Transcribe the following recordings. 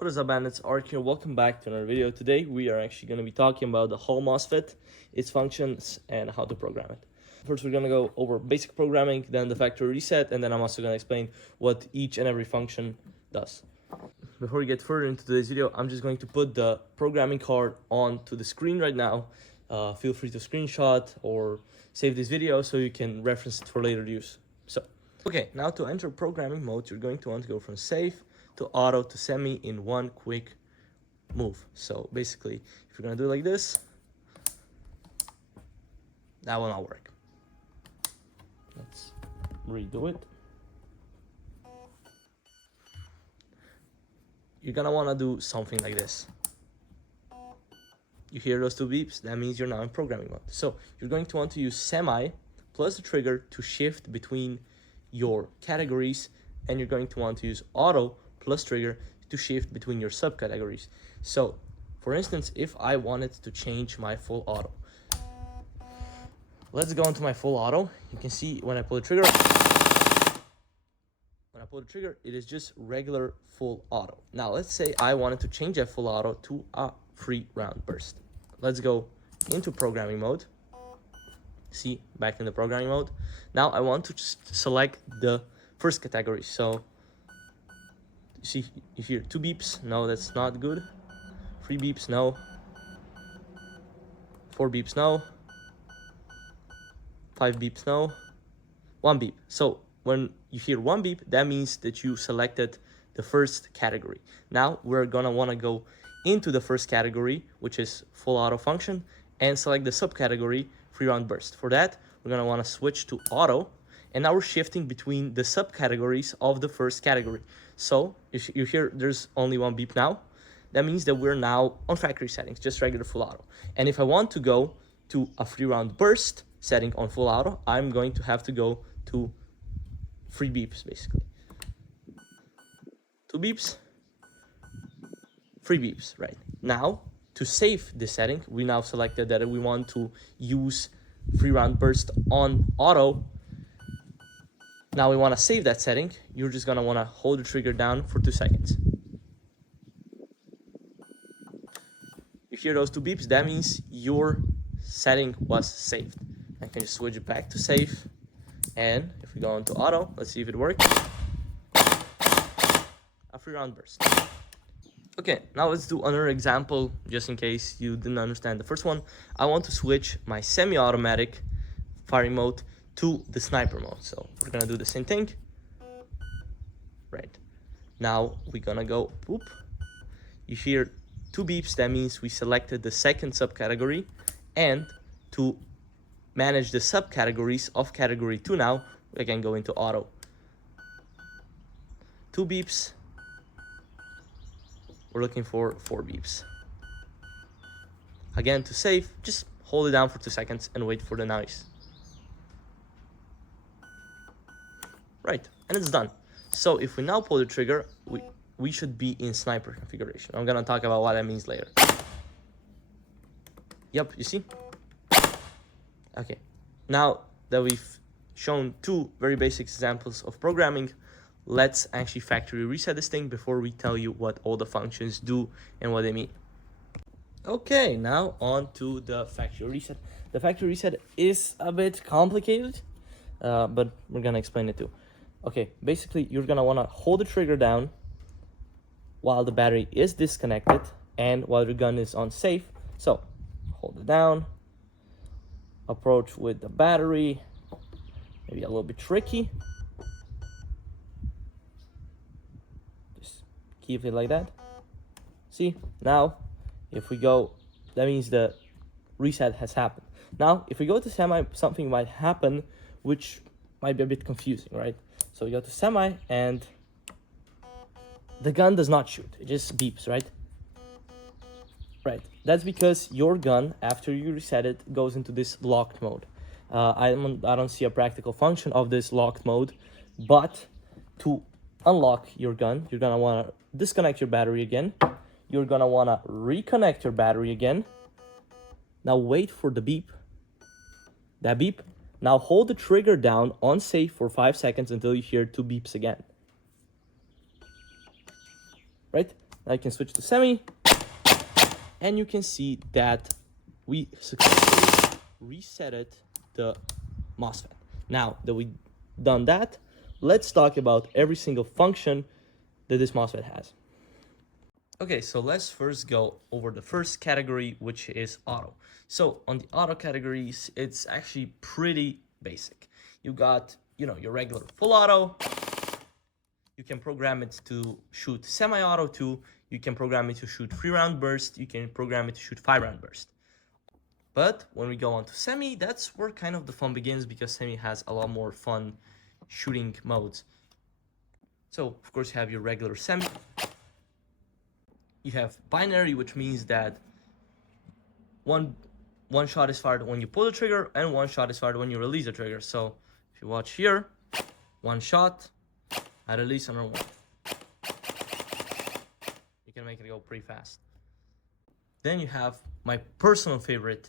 What is up, bandits? Ark here. Welcome back to another video. Today we are actually going to be talking about the HAL MOSFET, its functions, and how to program it. First, we're going to go over basic programming, then the factory reset, and then I'm also going to explain what each and every function does. Before we get further into today's video, I'm just going to put the programming card onto the screen right now. Feel free to screenshot or save this video so you can reference it for later use. Okay, now to enter programming mode, you're going to want to go from safe to auto to semi in one quick move. So basically, if you're gonna do it like this, that will not work. Let's redo it. You're gonna wanna do something like this. You hear those two beeps? That means you're now in programming mode. So you're going to want to use semi plus the trigger to shift between your categories, and you're going to want to use auto plus trigger to shift between your subcategories. So for instance, if I wanted to change my full auto, let's go into my full auto. You can see when I pull the trigger, it is just regular full auto. Now let's say I wanted to change that full auto to a free round burst. Let's go into programming mode. See, back in the programming mode. Now I want to just select the first category. So you see, you hear 2 beeps. No, that's not good. 3 beeps, no. 4 beeps, no. 5 beeps, no. 1 beep. So when you hear 1 beep, that means that you selected the first category. Now we're gonna wanna go into the first category, which is full auto function, and select the subcategory free round burst. For that, we're gonna wanna switch to auto, and now we're shifting between the subcategories of the first category. So if you hear there's only 1 beep now, that means that we're now on factory settings, just regular full auto. And if I want to go to a free round burst setting on full auto, I'm going to have to go to 3 beeps, basically. 2 beeps, 3 beeps, right? Now, to save this setting, we now selected that we want to use free round burst on auto. Now we want to save that setting. You're just going to want to hold the trigger down for 2 seconds. You hear those 2 beeps, that means your setting was saved. I can just switch it back to safe. And if we go into auto, let's see if it works. A free round burst. Okay, now let's do another example, just in case you didn't understand the first one. I want to switch my semi-automatic firing mode to the sniper mode. So we're gonna do the same thing. Right. Now we're gonna go, whoop. You hear 2 beeps, that means we selected the second subcategory. And to manage the subcategories of category 2 now, we can go into auto. 2 beeps. We're looking for 4 beeps. Again, to save, just hold it down for 2 seconds and wait for the noise. Right, and it's done. So if we now pull the trigger, we should be in sniper configuration. I'm gonna talk about what that means later. Yep, you see? Okay, now that we've shown 2 very basic examples of programming, let's actually factory reset this thing before we tell you what all the functions do and what they mean. Okay, now on to the factory reset. The factory reset is a bit complicated, but we're gonna explain it too. Okay, basically you're gonna wanna hold the trigger down while the battery is disconnected and while your gun is on safe. So hold it down, approach with the battery, maybe a little bit tricky. Keep it like that. See, now if we go, that means the reset has happened. Now if we go to semi, something might happen which might be a bit confusing, right? So we go to semi and the gun does not shoot, it just beeps, right? Right, that's because your gun, after you reset it, goes into this locked mode. I don't see a practical function of this locked mode, but to unlock your gun, you're gonna wanna disconnect your battery again. You're gonna wanna reconnect your battery again. Now wait for the beep. That beep. Now hold the trigger down on safe for 5 seconds until you hear 2 beeps again. Right? Now you can switch to semi, and you can see that we successfully resetted the MOSFET. Now that we've done that, let's talk about every single function that this MOSFET has. Okay, so let's first go over the first category, which is auto. So on the auto categories, it's actually pretty basic. You got, your regular full auto. You can program it to shoot semi-auto too. You can program it to shoot 3-round burst. You can program it to shoot 5-round burst. But when we go on to semi, that's where kind of the fun begins, because semi has a lot more fun shooting modes. So of course you have your regular semi. You have binary, which means that one shot is fired when you pull the trigger and one shot is fired when you release the trigger. So if you watch here, one shot, I release another one. You can make it go pretty fast. Then you have my personal favorite,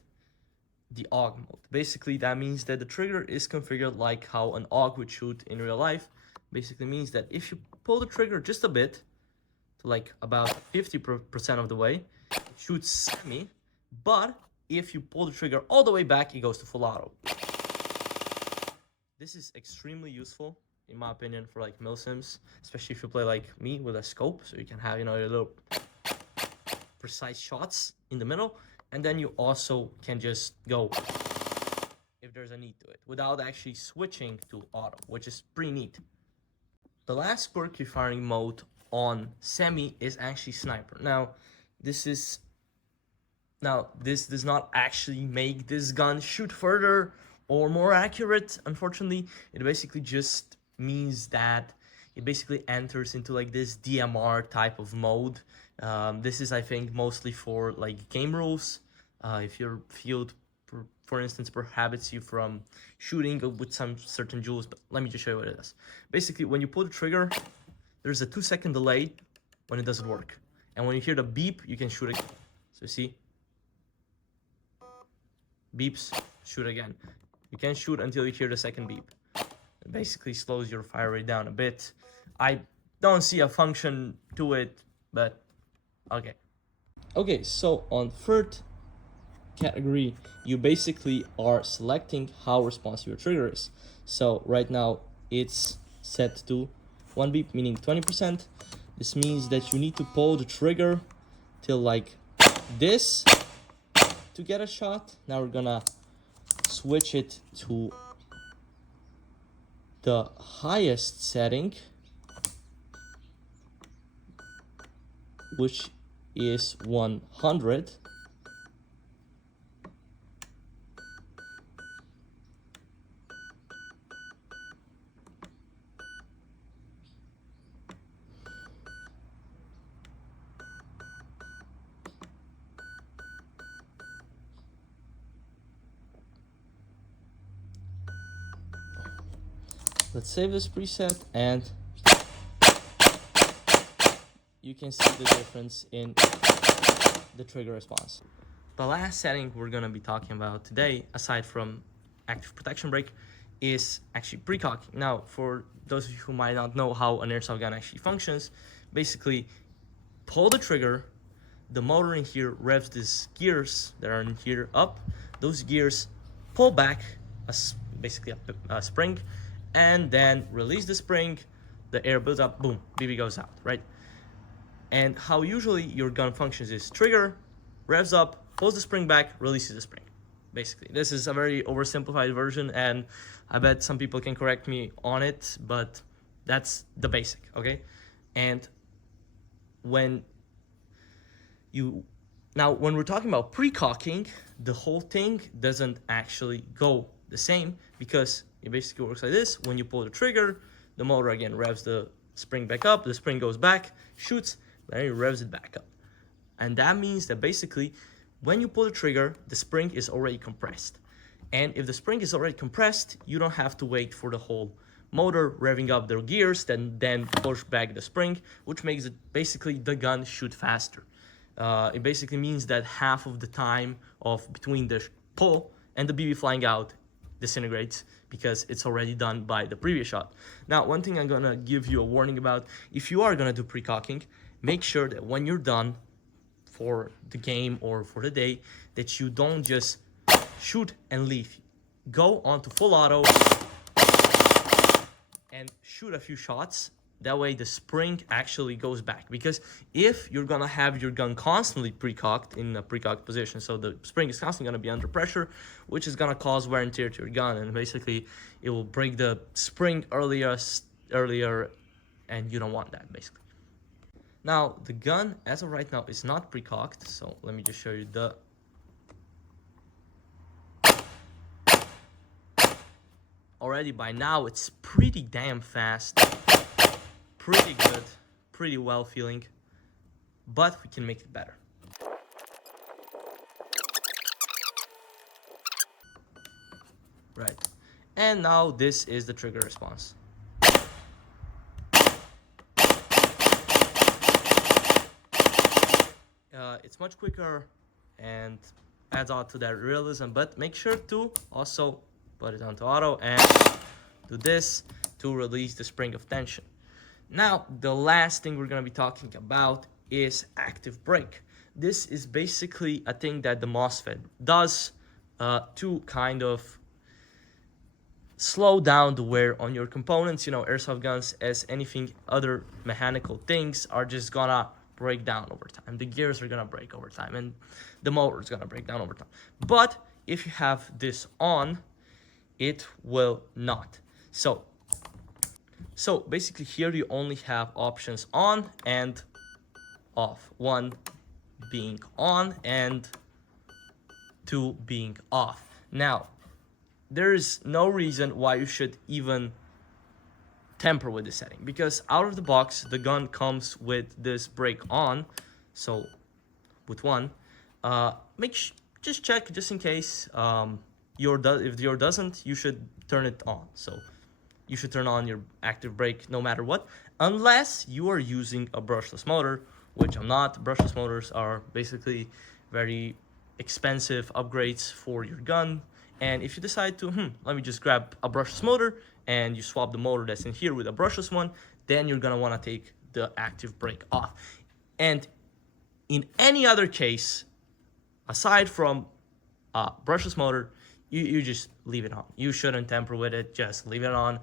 the AUG mode. Basically, that means that the trigger is configured like how an AUG would shoot in real life. Basically means that if you pull the trigger just a bit, to like about 50% of the way, it shoots semi, but if you pull the trigger all the way back, it goes to full auto. This is extremely useful, in my opinion, for like milsims, especially if you play like me with a scope, so you can have, your little precise shots in the middle, and then you also can just go if there's a need to it without actually switching to auto, which is pretty neat. The last quirky firing mode on semi is actually sniper. Now this does not actually make this gun shoot further or more accurate, unfortunately. It basically just means that it basically enters into like this DMR type of mode. This is, I think, mostly for like game rules. If your field, for instance, prohibits you from shooting with some certain joules, but let me just show you what it is. Basically, when you pull the trigger, there's a 2-second delay when it doesn't work. And when you hear the beep, you can shoot again. So see? Beeps, shoot again. You can't shoot until you hear the second beep. It basically slows your fire rate down a bit. I don't see a function to it, but okay. Okay, so on third category, you basically are selecting how responsive your trigger is. So right now it's set to 1 beep, meaning 20%. This means that you need to pull the trigger till like this to get a shot. Now we're gonna switch it to the highest setting, which is 100. Let's save this preset, and you can see the difference in the trigger response. The last setting we're going to be talking about today, aside from active protection brake, is actually precocking. Now, for those of you who might not know how an airsoft gun actually functions, basically pull the trigger, the motor in here revs these gears that are in here up, those gears pull back, basically a spring, and then release the spring, the air builds up, boom, BB goes out, right? And how usually your gun functions is trigger, revs up, pulls the spring back, releases the spring. Basically, this is a very oversimplified version, and I bet some people can correct me on it, but that's the basic, okay? And when we're talking about precocking, the whole thing doesn't actually go the same, because it basically works like this. When you pull the trigger, the motor again revs the spring back up, the spring goes back, shoots, then it revs it back up. And that means that basically when you pull the trigger, the spring is already compressed. And if the spring is already compressed, you don't have to wait for the whole motor revving up their gears, then push back the spring, which makes it basically the gun shoot faster. It basically means that half of the time between the pull and the BB flying out disintegrates, because it's already done by the previous shot. Now, one thing I'm gonna give you a warning about: if you are gonna do precocking make sure that when you're done for the game or for the day, that you don't just shoot and leave. Go on to full auto and shoot a few shots. That way the spring actually goes back, because if you're gonna have your gun constantly precocked in a precocked position, so the spring is constantly gonna be under pressure, which is gonna cause wear and tear to your gun, and basically it will break the spring earlier, and you don't want that basically. Now the gun as of right now is not precocked, so let me just show you the already by now it's pretty damn fast, pretty good, pretty well feeling, but we can make it better. Right, and now this is the trigger response. It's much quicker and adds on to that realism, but make sure to also put it onto auto and do this to release the spring of tension. Now, the last thing we're going to be talking about is active break. This is basically a thing that the MOSFET does to kind of slow down the wear on your components. You know, airsoft guns, as anything other mechanical things, are just gonna break down over time. The gears are gonna break over time, and the motor is gonna break down over time. But if you have this on, it will not. So basically here you only have options on and off. One being on and two being off. Now, there is no reason why you should even tamper with the setting, because out of the box the gun comes with this brake on. So with one, just check just in case if your doesn't, you should turn it on. So you should turn on your active brake no matter what, unless you are using a brushless motor, which I'm not. Brushless motors are basically very expensive upgrades for your gun. And if you decide to, let me just grab a brushless motor, and you swap the motor that's in here with a brushless one, then you're gonna wanna take the active brake off. And in any other case, aside from a brushless motor, you just leave it on. You shouldn't tamper with it, just leave it on.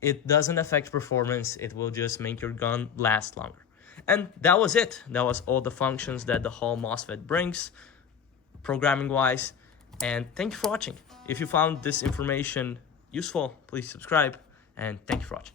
It doesn't affect performance, it will just make your gun last longer. And that was it. That was all the functions that the HAL MOSFET brings, programming-wise. And thank you for watching. If you found this information useful, please subscribe, and thank you for watching.